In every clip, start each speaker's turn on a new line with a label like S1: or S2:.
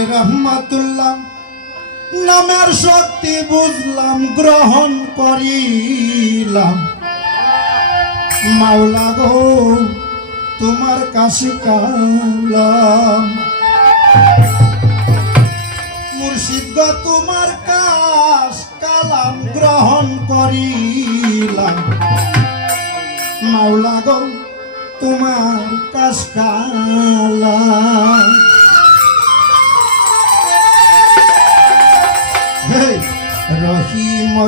S1: আরে রহমাতুল্লাহ। নামের শক্তি বুঝলাম, গ্রহণ করিলাম। মাওলা গো, তোমার কাছে কালাম। মুর্শিদ গো, তোমার কাশ কালাম, গ্রহণ করিলাম। মাওলা গো, তোমার কাশ কালাম।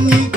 S1: Nick.